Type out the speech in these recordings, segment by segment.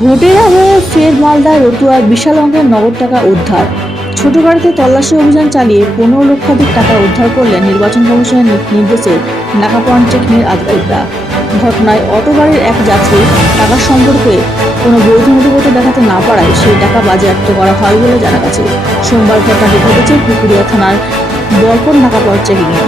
ভোটের আগে ফের মালদায় রতুয়ার বিশাল অঙ্কের নগদ টাকা উদ্ধার। ছোট গাড়িতে তল্লাশি অভিযান চালিয়ে 15 লক্ষাধিক টাকা উদ্ধার করলেন নির্বাচন কমিশনের নির্দেশে নাকা পলিটেকনিকের আধিকারিকরা। ঘটনায় অটো গাড়ির এক যাত্রী টাকা সম্পর্কে কোনো বৈধ নথিপত্র দেখাতে না পারায় সেই টাকা বাজেয়াপ্ত করা হয় বলে জানা গেছে। সোমবার ঘটনাটি ঘটেছে পুকুরিয়া থানার বরকর নাকা পলিটেকনিকে।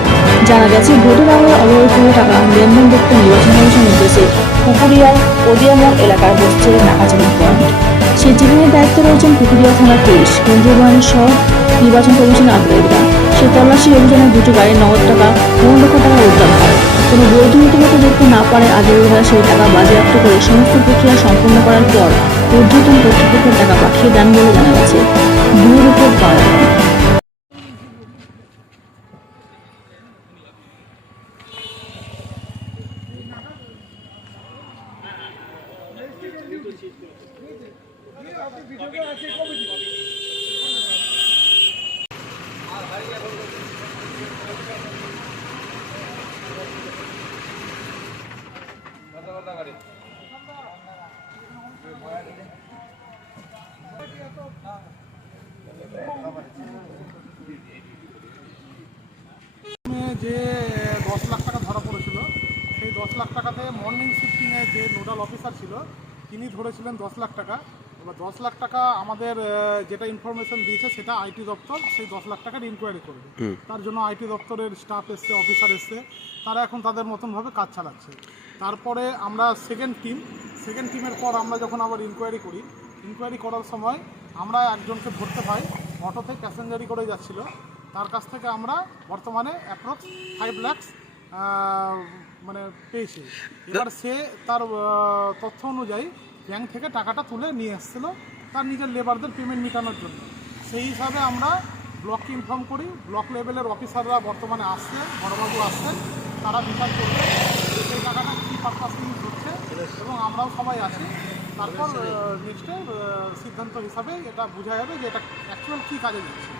জানা গেছে, ভোটের আগে অব্যবহৃত টাকা লেনদেন দেখতে নির্বাচন কমিশনের নির্দেশে পুকুরিয়ার ওদিয়ামোড় এলাকার বসছে নাকা চেকিং পয়েন্ট। সেই চেকিংয়ের দায়িত্বে রয়েছেন পুকুরিয়া থানার পুলিশ, কেন্দ্রীয় বাহিনীর সহ নির্বাচন কমিশনের আধিকারিকরা। সেই তল্লাশি অভিযানে দুটি গাড়ির নগদ টাকা 15 লক্ষ টাকা উদ্ধার হয়। কোনো বৈধ নথিপত্র দেখতে না পারে আধিকারিকরা সেই টাকা বাজেয়াপ্ত করে সমস্ত প্রক্রিয়া সম্পন্ন করার পর ঊর্ধ্বতন কর্তৃপক্ষের টাকা পাঠিয়ে দেন বলে জানা গেছে। ব্যুরো রিপোর্ট পাওয়া যায়। যে 10 লাখ টাকা ধরা পড়েছিল, সেই 10 লাখ টাকাতে মর্নিং শিফটিংয়ে যে নোডাল অফিসার ছিল তিনি ধরেছিলেন 10 লাখ টাকা। এবার 10 লাখ টাকা আমাদের যেটা ইনফরমেশন দিয়েছে সেটা আইটি দপ্তর সেই 10 লাখ টাকার ইনকোয়ারি করবে। তার জন্য আইটি দপ্তরের স্টাফ এসছে, অফিসার এসছে, তারা এখন তাদের মতনভাবে কাজ চালাচ্ছে। তারপরে আমরা সেকেন্ড টিমের পর আমরা যখন আবার ইনকোয়ারি করার সময় আমরা একজনকে ধরতে পাই, অটোতে প্যাসেঞ্জারি করে যাচ্ছিল। তার কাছ থেকে আমরা বর্তমানে অ্যাপ্রক্স 5 লাখ মানে পেয়েছি। এবার সে তার তথ্য অনুযায়ী ব্যাংক থেকে টাকাটা তুলে নিয়ে এসেছিল তার নিজের লেবারদের পেমেন্ট মেটানোর জন্য। সেই হিসাবে আমরা ব্লককে ইনফর্ম করি, ব্লক লেভেলের অফিসাররা বর্তমানে আসছে, বড়বাবু আসছেন, তারা বিচার করবে সেই টাকাটা কী পারপাস ইউজ হচ্ছে এবং আমরাও সবাই আছি। তারপর নেক্সটে সিদ্ধান্ত হিসাবে এটা বোঝা যাবে যে এটা অ্যাকচুয়াল কী কাজে দিচ্ছে।